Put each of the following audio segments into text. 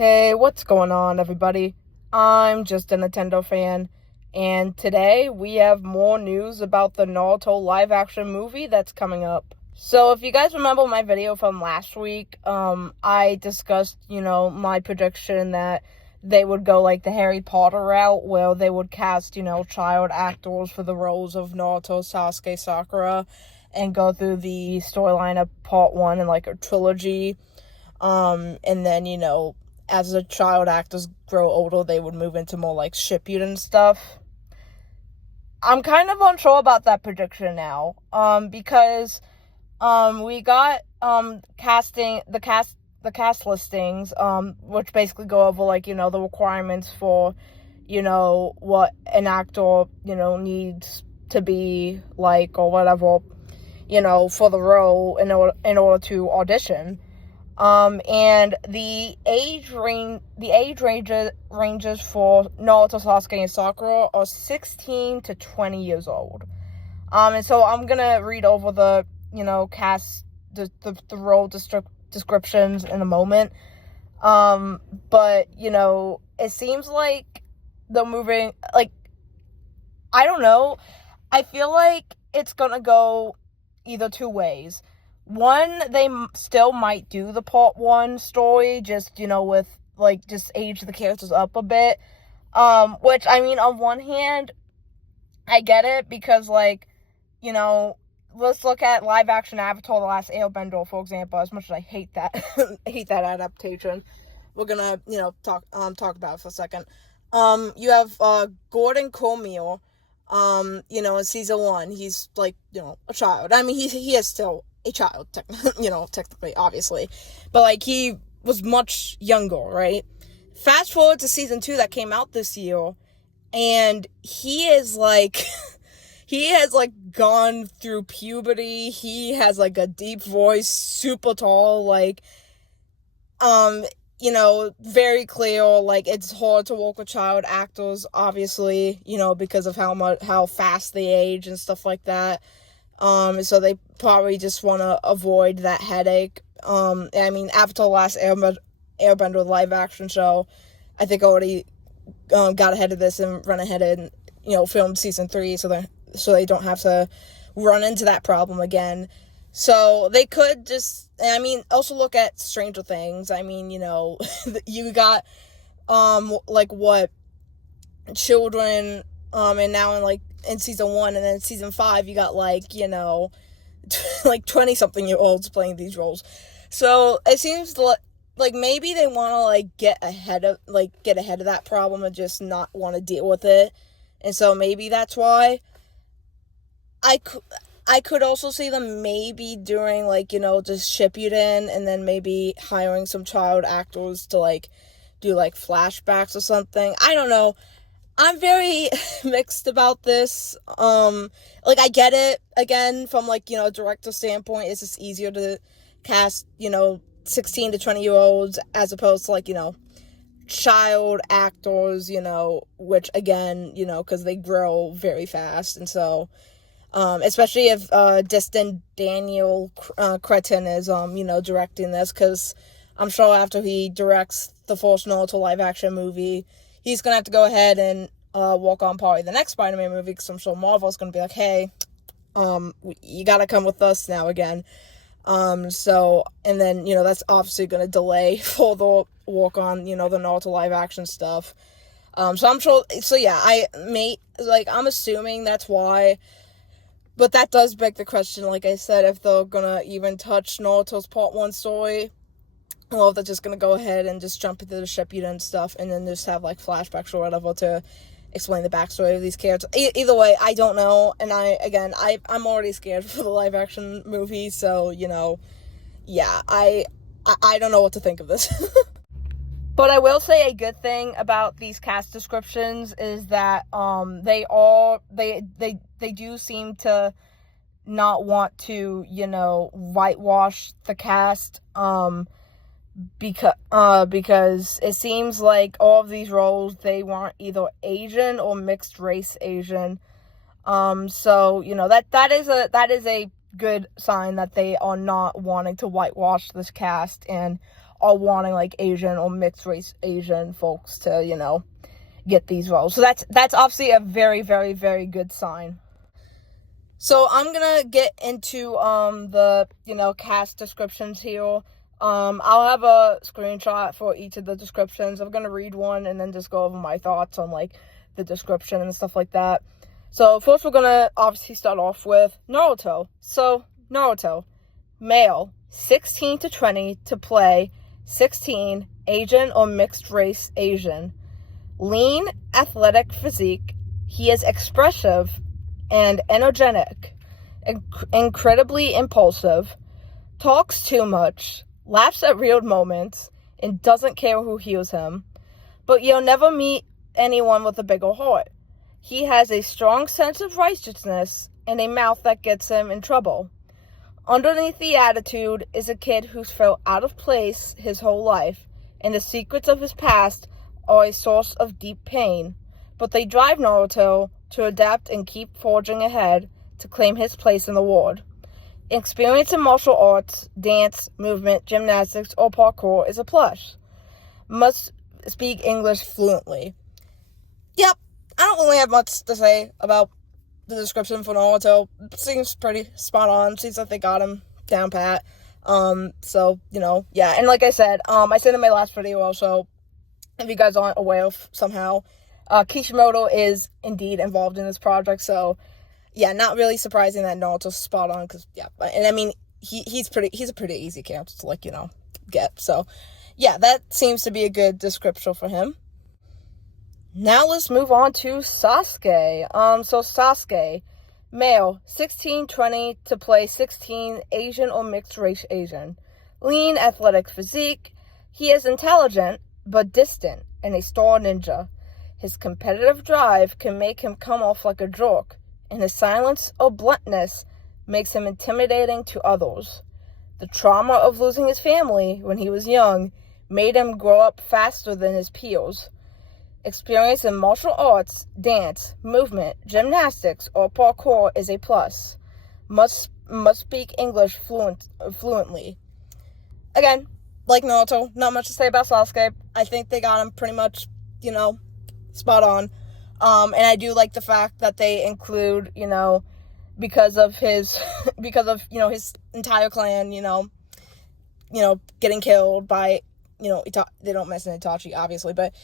Hey, what's going on, everybody? I'm just a Nintendo fan, and today we have more news about the Naruto live-action movie that's coming up. So, if you guys remember my video from last week, I discussed, my prediction that they would go like the Harry Potter route, where they would cast, child actors for the roles of Naruto, Sasuke, Sakura, and go through the storyline of part one in like a trilogy. And then, as the child actors grow older, they would move into more like Shippuden stuff. I'm kind of unsure about that prediction now, because we got the cast listings, which basically go over like the requirements for what an actor needs to be like or whatever for the role in order to audition. And the age ranges for Naruto, Sasuke, and Sakura are 16 to 20 years old. And so I'm gonna read over the, cast, the role descriptions in a moment. But, it seems like they're moving, like, I don't know. I feel like it's gonna go either two ways. One, they still might do the part one story, just, with, like, just age the characters up a bit. Which, I mean, on one hand, I get it, because, like, let's look at live-action Avatar: The Last Airbender, for example, as much as I hate that, hate that adaptation. We're gonna, talk about it for a second. You have, Gordon Cormier, in season one, he's, like, a child. I mean, he is still a child, technically, obviously. But, like, he was much younger, right? Fast forward to season 2 that came out this year, and he is, like, he has, like, gone through puberty. He has, like, a deep voice, super tall, like, very clear, like, it's hard to work with child actors, obviously, because of how fast they age and stuff like that. So they probably just want to avoid that headache. I mean, Avatar: The Last Airbender live action show, I think already got ahead of this and run ahead and, filmed season 3 so they don't have to run into that problem again. So they could just, I mean, also look at Stranger Things. I mean, you got, like, what, children, and now in season 1 and then season 5, you got, like, like 20-something-year-olds playing these roles. So it seems like maybe they want to, like, get ahead of that problem and just not want to deal with it. And so maybe that's why. I could also see them maybe doing, like, just Shippuden and then maybe hiring some child actors to, like, do, like, flashbacks or something. I don't know. I'm very mixed about this. Like, I get it, again, from, like, director standpoint, it's just easier to cast, 16 to 20-year-olds as opposed to, like, child actors, which, again, because they grow very fast, and so, especially if, Destin Daniel Cretton is, directing this, because I'm sure after he directs the first Naruto live-action movie, he's going to have to go ahead and work on probably the next Spider-Man movie, because I'm sure Marvel's going to be like, hey, you got to come with us now again. So, and then, that's obviously going to delay for the work on, the Naruto live-action stuff. So I'm sure, so yeah, I'm assuming that's why. But that does beg the question, like I said, if they're going to even touch Naruto's part 1 story, or if they're just going to go ahead and just jump into the Shippuden stuff and then just have, like, flashbacks or whatever to explain the backstory of these characters. Either way, I don't know. And I'm already scared for the live-action movie, so, yeah, I don't know what to think of this. But I will say a good thing about these cast descriptions is that they do seem to not want to, whitewash the cast, because it seems like all of these roles, they want either Asian or mixed race Asian. So, that is a good sign that they are not wanting to whitewash this cast. And are wanting like Asian or mixed race Asian folks to, get these roles. So that's obviously a very, very, very good sign. So I'm gonna get into the cast descriptions here. I'll have a screenshot for each of the descriptions. I'm gonna read one and then just go over my thoughts on like the description and stuff like that. So first we're gonna obviously start off with Naruto. So Naruto, male, 16 to 20 to play 16 Asian or mixed race Asian. Lean, athletic physique. He is expressive and energetic, incredibly impulsive, talks too much, laughs at weird moments, and doesn't care who hears him. But you'll never meet anyone with a bigger heart. He has a strong sense of righteousness and a mouth that gets him in trouble. Underneath the attitude is a kid who's felt out of place his whole life, and the secrets of his past are a source of deep pain. But they drive Naruto to adapt and keep forging ahead to claim his place in the world. Experience in martial arts, dance, movement, gymnastics, or parkour is a plus. Must speak English fluently. Yep, I don't really have much to say about the description for Naruto. Seems pretty spot on. Seems like they got him down pat. So, yeah. And like I said in my last video also, if you guys aren't aware of somehow, Kishimoto is indeed involved in this project. So, yeah, not really surprising that Naruto's spot on. Because, yeah. And I mean, he's a pretty easy character to, get. So, yeah, that seems to be a good description for him. Now let's move on to Sasuke. So Sasuke, male, 16-20 to play 16 Asian or mixed race Asian. Lean, athletic physique. He is intelligent, but distant, and a star ninja. His competitive drive can make him come off like a jerk, and his silence or bluntness makes him intimidating to others. The trauma of losing his family when he was young made him grow up faster than his peers. Experience in martial arts, dance, movement, gymnastics, or parkour is a plus. Must speak English fluently. Again, like Naruto, not much to say about Sasuke. I think they got him pretty much, spot on. And I do like the fact that they include, because of his entire clan, getting killed by, they don't mention Itachi, obviously, but,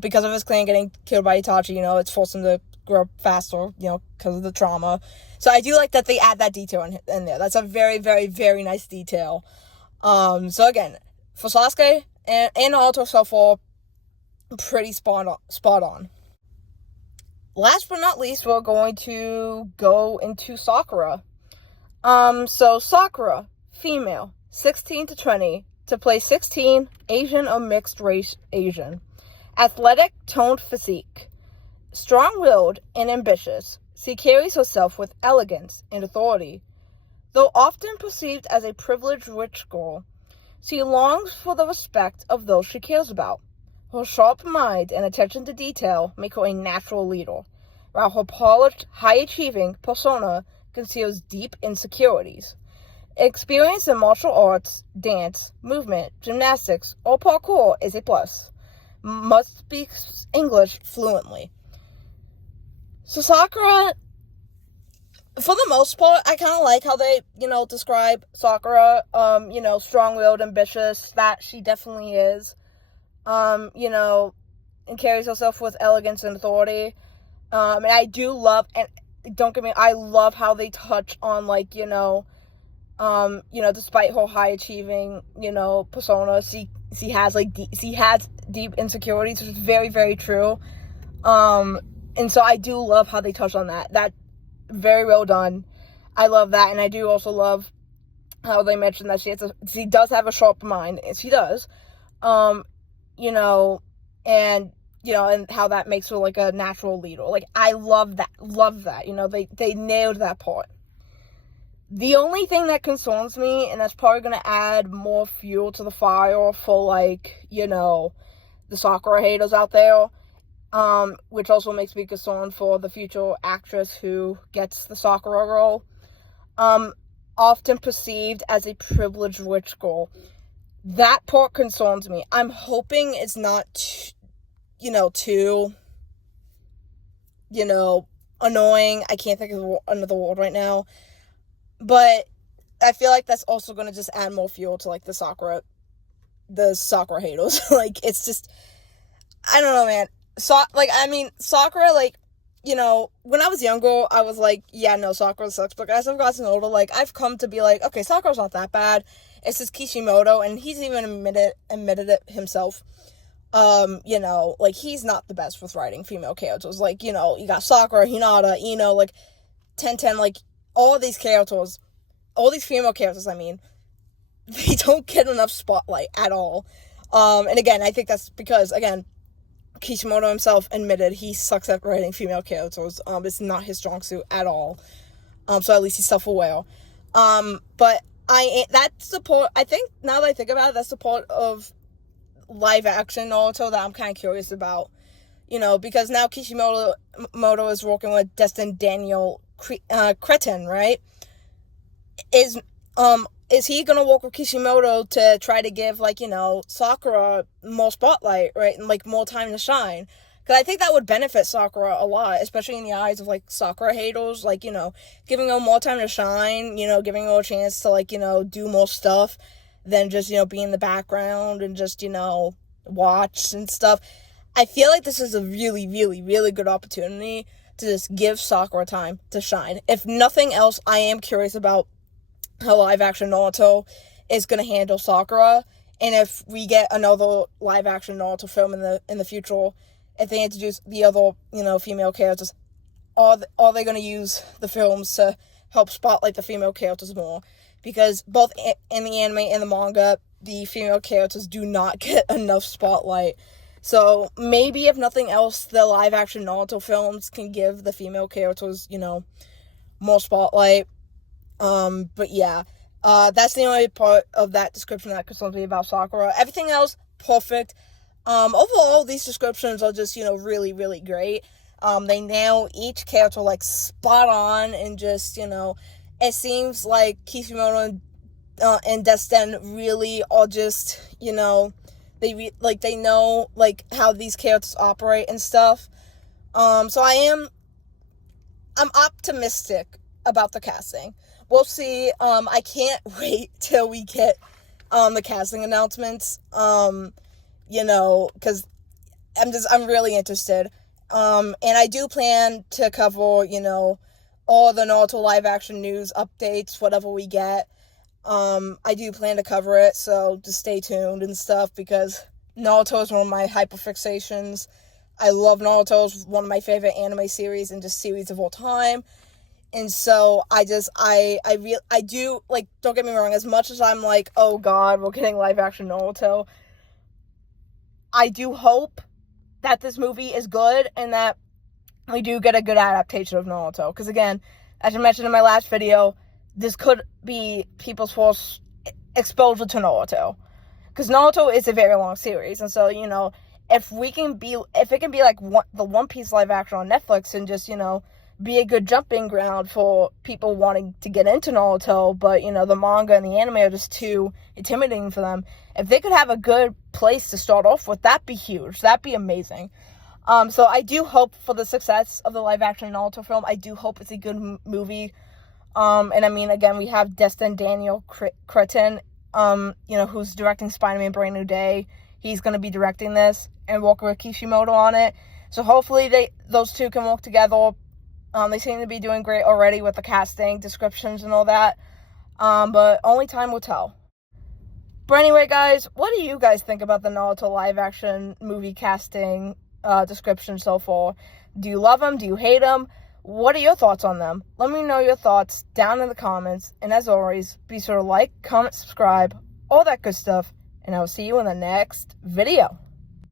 because of his clan getting killed by Itachi, it's forced him to grow up faster, because of the trauma. So I do like that they add that detail in there. That's a very, very, very nice detail. So again, for Sasuke and Naruto so far, pretty spot on. Last but not least, we're going to go into Sakura. So Sakura, female, 16 to 20, to play 16 Asian or mixed race Asian. Athletic, toned physique. Strong-willed and ambitious, she carries herself with elegance and authority. Though often perceived as a privileged rich girl, she longs for the respect of those she cares about. Her sharp mind and attention to detail make her a natural leader, while her polished, high-achieving persona conceals deep insecurities. Experience in martial arts, dance, movement, gymnastics, or parkour is a plus. Must speak English fluently. So Sakura, for the most part, I kind of like how they, describe Sakura, strong-willed, ambitious, that she definitely is, and carries herself with elegance and authority. And I do love, and don't get me, I love how they touch on, despite her high achieving, persona, she has deep insecurities, which is very, very true. And so I do love how they touch on that. That very well done. I love that, and I do also love how they mention that she does have a sharp mind. She does, and how that makes her like a natural leader. Like, I love that. They nailed that part. The only thing that concerns me, and that's probably going to add more fuel to the fire for, the Sakura haters out there, which also makes me concerned for the future actress who gets the Sakura role, often perceived as a privileged rich girl. That part concerns me. I'm hoping it's not, too, annoying. I can't think of another word right now. But I feel like that's also going to just add more fuel to, like, the Sakura haters. Like, it's just, I don't know, man. Sakura, like, when I was younger, I was like, yeah, no, Sakura sucks. But as I've gotten older, like, I've come to be like, okay, Sakura's not that bad. It's just Kishimoto, and he's even admitted it himself. Like, he's not the best with writing female characters. Like, you got Sakura, Hinata, Ino, like, Tenten, like, all these characters, all these female characters, I mean, they don't get enough spotlight at all. And again, I think that's because, again, Kishimoto himself admitted he sucks at writing female characters. It's not his strong suit at all. So at least he's self-aware. But that's the part, I think, now that I think about it, that's the part of live action Naruto that I'm kind of curious about. Because now Kishimoto is working with Destin Daniel Cretin, right? Is he gonna work with Kishimoto to try to give, like, Sakura more spotlight, right, and, like, more time to shine? Because I think that would benefit Sakura a lot, especially in the eyes of, like, Sakura haters, like, giving her more time to shine, giving her a chance to, like, do more stuff than just, be in the background and just, watch and stuff. I feel like this is a really, really, really good opportunity to just give Sakura time to shine. If nothing else, I am curious about how live-action Naruto is going to handle Sakura, and if we get another live-action Naruto film in the future, if they introduce the other, female characters, are they going to use the films to help spotlight the female characters more? Because both in the anime and the manga, the female characters do not get enough spotlight. So maybe, if nothing else, the live-action Naruto films can give the female characters, more spotlight. But yeah, that's the only part of that description that concerns me about Sakura. Everything else, perfect. Overall, these descriptions are just, really, really great. They nail each character, like, spot on, and just, it seems like Kishimoto and Destin really are just, they know, like, how these characters operate and stuff. So I'm optimistic about the casting. We'll see. I can't wait till we get the casting announcements. Because I'm really interested. And I do plan to cover, all the Naruto live action news updates, whatever we get. I do plan to cover it, so just stay tuned and stuff, because Naruto is one of my hyperfixations. I love Naruto. It's one of my favorite anime series and just series of all time. And so I do, like, don't get me wrong, as much as I'm like, oh god, we're getting live action Naruto, I do hope that this movie is good and that we do get a good adaptation of Naruto. Because again, as I mentioned in my last video, this could be people's first exposure to Naruto. Because Naruto is a very long series, and so, if it can be like the One Piece live action on Netflix and just, be a good jumping ground for people wanting to get into Naruto, but, the manga and the anime are just too intimidating for them. If they could have a good place to start off with, that'd be huge. That'd be amazing. So I do hope for the success of the live-action Naruto film. I do hope it's a good movie. And I mean, again, we have Destin Daniel Cretin, who's directing Spider-Man Brand New Day. He's going to be directing this and working with Kishimoto on it. So hopefully those two can work together. They seem to be doing great already with the casting, descriptions, and all that. But only time will tell. But anyway, guys, what do you guys think about the Naruto live-action movie casting description so far? Do you love them? Do you hate them? What are your thoughts on them? Let me know your thoughts down in the comments. And as always, be sure to like, comment, subscribe, all that good stuff. And I will see you in the next video.